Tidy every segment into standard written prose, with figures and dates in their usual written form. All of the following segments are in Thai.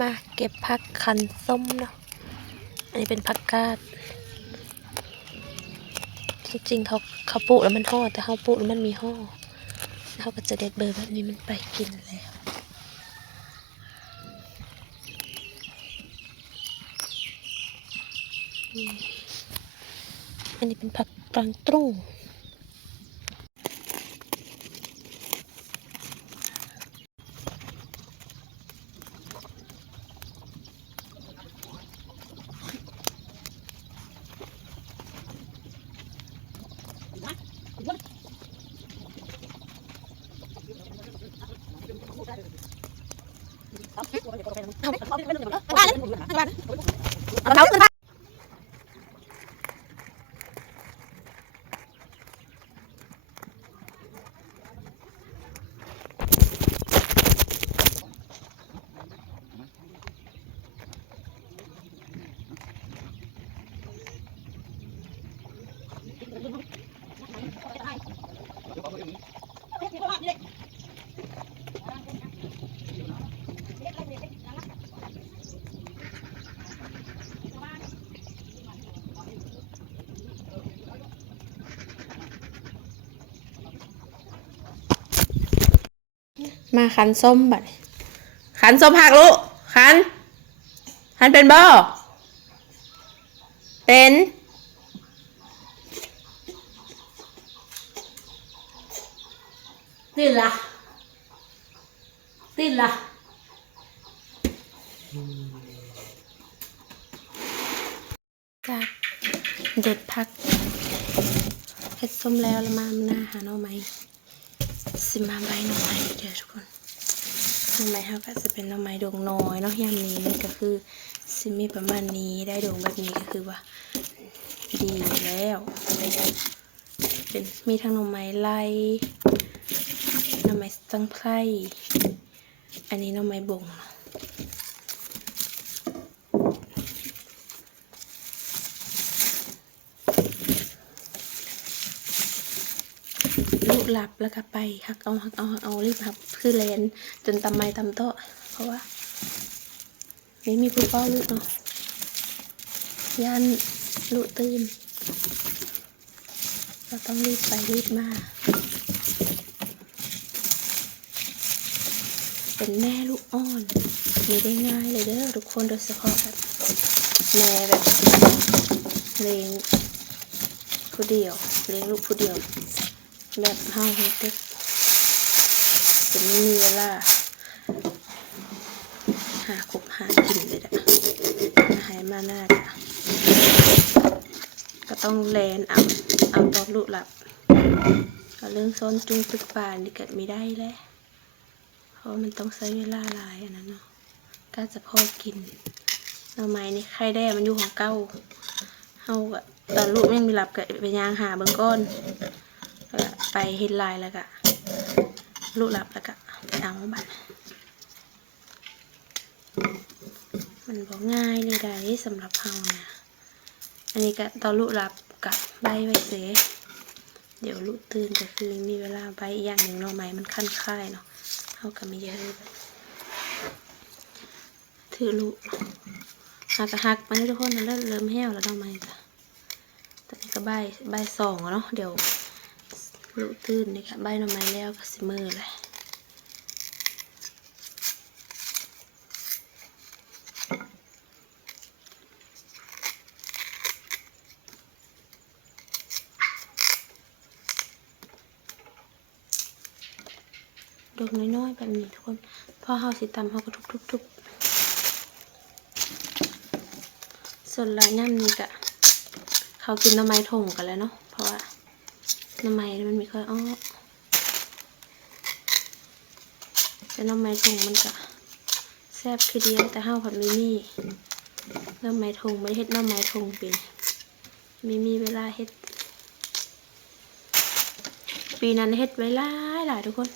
มาเก็บผักคันส้มเนาะอันนี้เป็นผักกาดจริงๆเขาปลูกแล้วมันห่อแต่เขาปลูกแล้วมันมีห่อเขาก็จะเด็ดเบอร์แบบนี้มันไปกินแล้วอันนี้เป็นผักกลางตรุ่งมาขันส้มบัดขันส้มผักลูกขันเป็นบ่เป็นติดละจ้าเด็ดผักเห็ดส้มแล้วมาหน้าหาหน่อไม้สิมาใบหน่อไม้เดี๋ยวทุกคนหน่อไม้เขาก็จะเป็นหน่อไม้ดงน้อยเนาะยามนี้มันก็คือสิมีประมาณนี้ได้ดงแบบนี้ก็คือว่าดีแล้วเป็นมีทั้งหน่อไม้ไล่หน่อไม้ตั้งไข่อันนี้หน่อไม้บงลูกหลับแล้วก็ไปหักเอารีบหักคือเลนจนตำไม้ตำโต๊ะเพราะว่าไม่มีผู้เฝ้าลูกเนาะย่านลูกตื่นเราต้องรีบไปรีบมาเป็นแม่ลูกอ่อนมีได้ง่ายเลยเด้อทุกคนโดยเฉพาะแบบแม่แบบเลี้ยงผู้เดียวเลี้ยงลูกผู้เดียวแบบเฮาเด็กจะไม่มีเวลาหากินเลยอะหายมาหน้าก็ต้องแลนเอาตอนลูกหลับก็เรื่องซ้อนจุงตึกป่านนี่เกิดไม่ได้แล้วเพราะมันต้องใช้เวลาหลายอันนั้นเนาะก็จะพอกินหน่อไม้นี่ไข่แด้มันอยู่ของเก้าเฮาก็ตอนลูกยังมีหลับก็ไปย่างหาเบื้องก้นไปเห็นลายแล้วก็ลูกหลับแล้วก็ไปเอาบัตรมันบอกง่ายเลยได้สำหรับเฮานะอันนี้ก็ตอนลูกหลับกับใบไว้เสียเดี๋ยวลูกตื่นก็คือมีเวลาใบอย่างหนึ่งหน่อไม้มันขั้นค่ายเนาะเฮาก็ไม่เยอะถือลูกหักมันทุกคนนะเริ่มแห้วแล้วหน่อไม้จ้ะตอนนี้ก็ใบสองเนาะเดี๋ยวลูกตื่นนี่ค่ะใบหน่อไม้แล้วก็สิมือเลยดอกน้อยๆแบบนี้ทุกคนพอเฮาสิตำเฮาก็ทุบส่วนลายย่ำนี่กะเขากินหน่อไม้ถงกันแล้วเนาะเพราะว่าหน่อไม้มันมีค่อยอ้อแต่หน่อไม้ถงมันกะแซ่บคือเดียวแต่เฮาผัดไม่มีหน่อไม้ถงไม่ได้เฮ็ดหน่อไม้ถงเป็นไม่มีเวลาเฮ็ดปีนั้นเฮ็ดไว้หลายทุกคน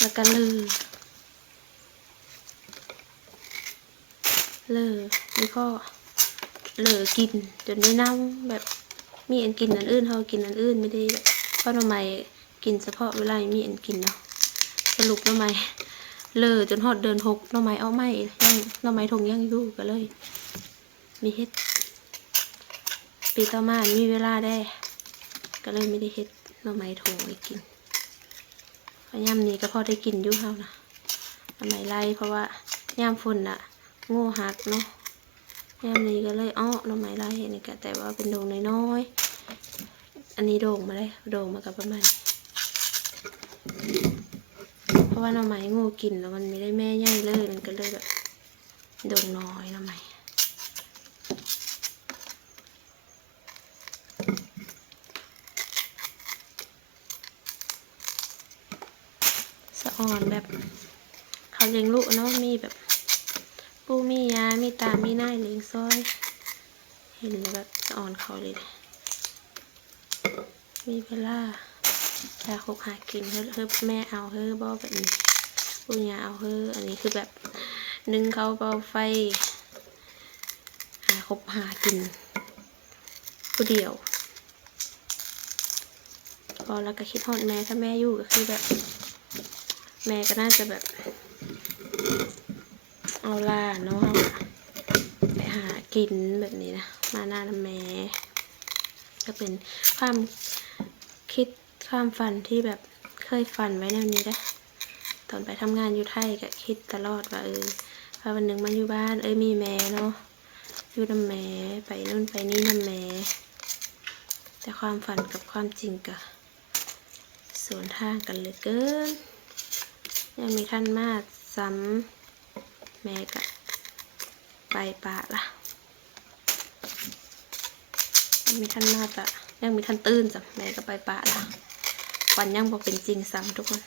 แล้วก็นี่ก็กินจนได้เน่าแบบมีอันกินอันอื่นเฮากินอันอื่นไม่ได้เพราะหน่อไม้กินเฉพาะเวลามีอันกินเนาะสรุปหน่อไม้ เลยจนฮอดเดือน6หน่อไม้เอาไม่ยังหน่อไม้ทงยังอยู่ก็เลย มีเฮ็ดปีต่อมามีเวลาได้ก็เลยไม่ได้เฮ็ดหน่อไม้ทงไว้กินพยายามนี้ก็พอได้กินอยู่เฮานะหน่อไม้ไร่เพราะว่ายามฝนน่ะโง่หักเนาะยามนี้ก็เลยหน่อไม้ไร่นี่ก็แต่ว่าเป็นโด่งน้อยๆอันนี้โด่งมาได้โด่งมากับประมาณเพราะว่าหน่อไม้งูกินแล้วมันไม่ได้แม่ใหญ่เลยมันก็เลยแบบโด่งน้อยหน่อไม้สะอ่อนแบบเขาเลี้ยงลูกเนาะมีแบบปูมียามีตามีหน้าเลี้ยงซอยเห็นแล้วแบบสะอ่อนเขาเลยมีเวลาอยากคบหากินเฮ้ยแม่เอาเฮ้ยบ่แบบนี้ปูยาเอาเฮ้ยอันนี้คือแบบนึ่งเขาเบาไฟคบหากินผู้เดียวพอแล้วก็คิดฮอดแม่ถ้าแม่อยู่ก็คือแบบแม่ก็น่าจะแบบเอาล่าเนาะไปหากินแบบนี้นะมาหน้าแม่ก็เป็นความคิดความฝันที่แบบเคยฝันไว้แนวนี้นะตอนไปทำงานอยู่ไทยก็คิดตลอดว่าพอวันหนึ่งมาอยู่บ้านมีแม่เนาะอยู่นำแม่ไปนู่นไปนี่นำแม่แต่ความฝันกับความจริงก็สวนทางกันเหลือเกินยังมีท่านมาซ้ำแม่ก็ไปป่าละยังมีท่านมาปะยังมีท่านตื่นจ้ะแม่ก็ไปป่าละฝันยังบอกเป็นจริงซ้ำทุกคน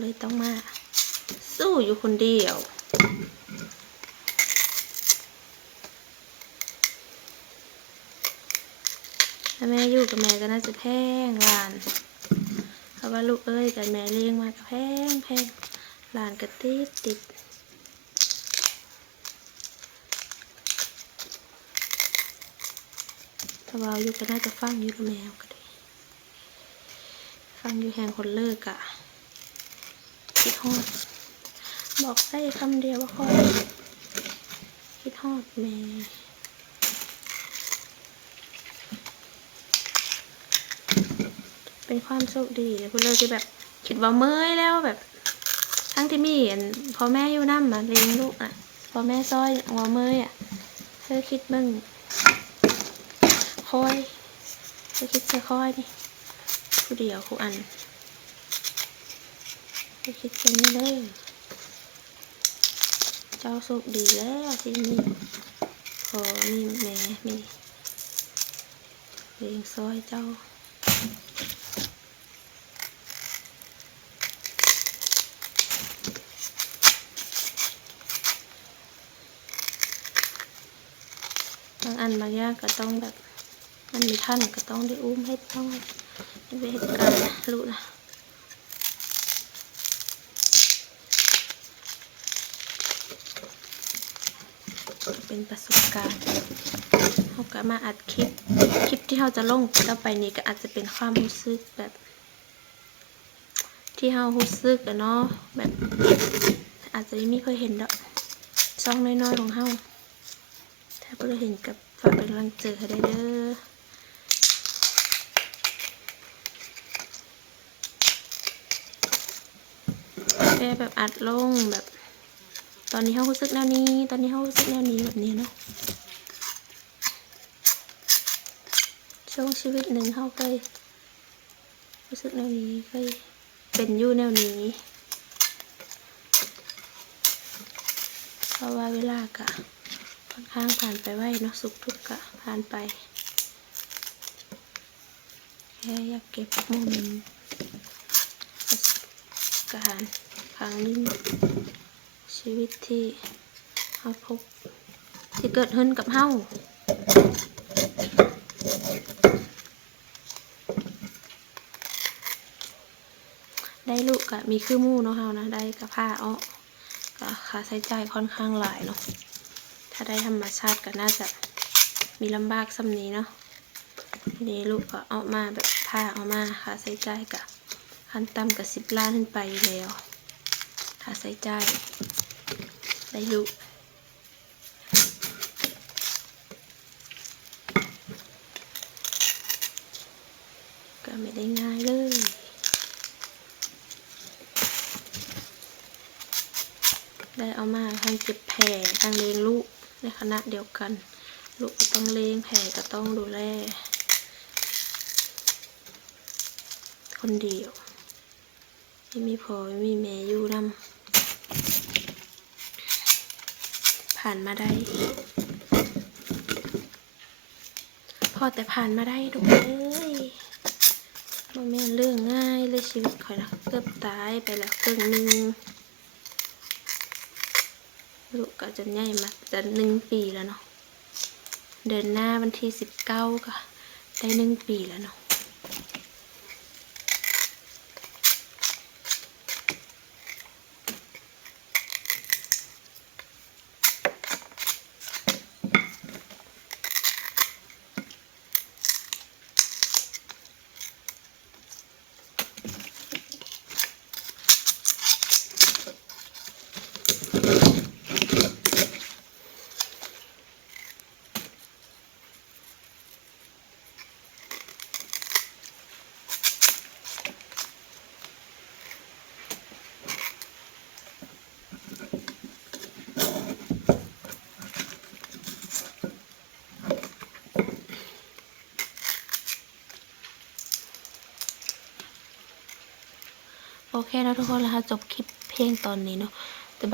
เลยต้องมาสู้อยู่คนเดียวถ้าแม่อยู่กับแม่ก็น่าจะแพงหลานเพราะว่าลูกกับแม่เลี้ยงมาก็แพงหลานก็ติดถ้าว่าอยู่ก็น่าจะฟังอยู่กับแมวก็ได้ฟังอยู่แห่งคนเลิกอะคิดฮอดบอกได้คำเดียวว่าคอยคิดฮอดแม่เป็นความโชคดีคุณเลยจะแบบคิดว่าเมื่อยแล้วแบบทั้งที่มีพ่อแม่อยู่น้ำเลี้ยงลูกพ่อแม่ซอยว่าเมื่อยเธอคิดมึงคอยเธอคิดจะคอยนี่ผู้เดียวผู้อันเธอคิดเป็นไม่ได้เจ้าโชคดีแล้วที่มีพอมีแม่มีเลี้ยงซอยเจ้าบางอันบางอย่างก็ต้องแบบมันมีท่านก็ต้องได้อุ้มให้ต้องได้เหตุการณ์รู้นะเป็นประสบการณ์เขาก็มาอัดคลิปที่เขาจะลงต่อไปนี้ก็อาจจะเป็นความรู้สึกแบบที่เขารู้สึกเนาะแบบอาจจะไม่เคยเห็นดอกช่องน้อยๆของเขาถ้าเพื่อเห็นกับฝากเป็นกำลังใจให้ได้เด้อแค่แบบอัดลงแบบตอนนี้เขารู้สึกแนวนี้ตอนนี้เขารู้สึกแนวนี้แบบนี้เนาะช่วงชีวิตหนึ่งเขาเคยรู้สึกแนวนี้เคยเป็นอยู่แนวนี้เพราะว่าเวลากะค่อนข้างผ่านไปไวเนาะสุขทุกข์กะผ่านไปแค่อยากเก็บโมเมนต์การครั้งนึงชีวิตที่เขาพบที่เกิดขึ้นกับเฮาได้ลูกกะมีคือมู่เนาะเฮานะได้กับผ้าก็ค่าใช้จ่ายค่อนข้างหลายเนาะถ้าได้ธรรมชาติก็น่าจะมีลำบากสำนี้เนาะทีนี้ลูกก็เอามาแบบผ้าเอามาค่าใช้จ่ายกะ ขั้นต่ำกับ10 ล้านขึ้นไปแล้ว ถ้าใส่ใจได้ลูกก็ไม่ได้ง่ายเลยได้เอามาทั้งเก็บแผลทั้งเลี้ยงลูกในคณะเดียวกันลูกก็ต้องเลี้ยงแผลก็ต้องดูแลคนเดียวไม่มีพ่อไม่มีแม่อยู่นำผ่านมาได้พอแต่ผ่านมาได้ทุกคนมันไม่เรื่องง่ายเลยชีวิตคอยนะเกือบตายไปแล้วครึ่งหนึ่งลูกก็จะใหญ่มาจะ1 ปีแล้วเนาะเดือนหน้าวันที่19ก็ได้1 ปีแล้วเนาะโอเคแล้วทุกคนแล้วค่ะจบคลิปเพลงตอนนี้เนาะแต่